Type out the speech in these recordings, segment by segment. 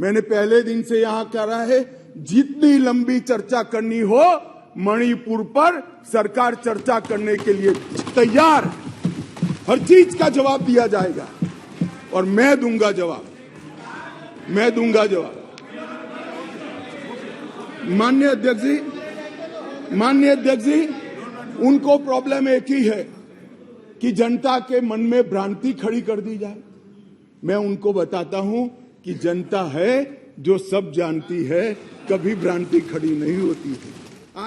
मैंने पहले दिन से यहां कह रहा है, जितनी लंबी चर्चा करनी हो मणिपुर पर सरकार चर्चा करने के लिए तैयार है। हर चीज का जवाब दिया जाएगा और मैं दूंगा जवाब। माननीय अध्यक्ष जी, उनको प्रॉब्लम एक ही है कि जनता के मन में भ्रांति खड़ी कर दी जाए। मैं उनको बताता हूं कि जनता है जो सब जानती है, कभी भ्रांति खड़ी नहीं होती है। I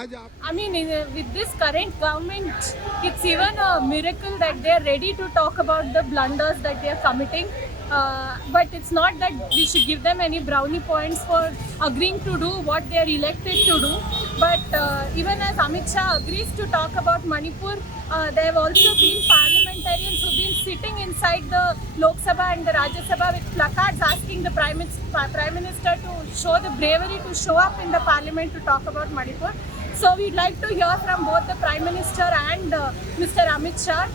mean, with this current government, it's even a miracle that they are ready to talk about the blunders that they are committing. But it's not that we should give them any brownie points for agreeing to do what they are elected to do. But even as Amit Shah agrees to talk about Manipur, there have also been parliamentarians who've been sitting inside the Lok Sabha and the Rajya Sabha with placards asking the Prime Minister to show the bravery to show up in the parliament to talk about Manipur. So we'd like to hear from both the Prime Minister and Mr. Amit Shah.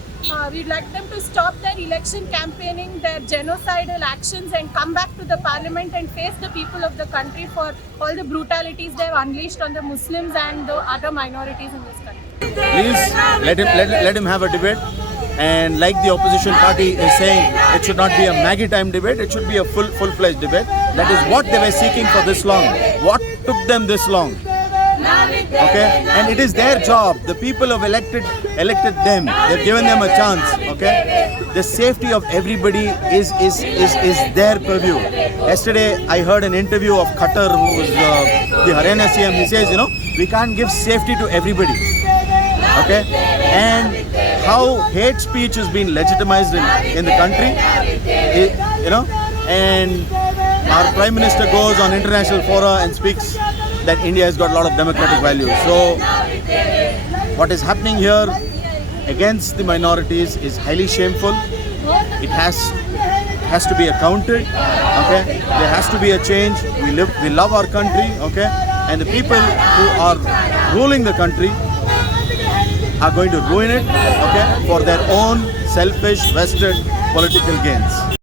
We'd like them to stop their election campaigning, their genocidal actions, and come back to the parliament and face the people of the country for all the brutalities they've unleashed on the Muslims and the other minorities in this country. Please let him have a debate. And like the opposition party is saying, it should not be a Maggie time debate. It should be a full-fledged debate. That is what they were seeking for this long. What took them this long? Okay, and it is their job. The people have elected them. They've given them a chance. Okay, the safety of everybody is their purview. Yesterday, I heard an interview of Khattar, who was the Haryana CM. He says, we can't give safety to everybody. Okay, and how hate speech has been legitimized in the country, and our Prime Minister goes on international fora and speaks that India has got a lot of democratic values. So what is happening here against the minorities is highly shameful. It has to be accounted. Okay, there has to be a change. We love our country. Okay, and the people who are ruling the country are going to ruin it. Okay, for their own selfish vested political gains.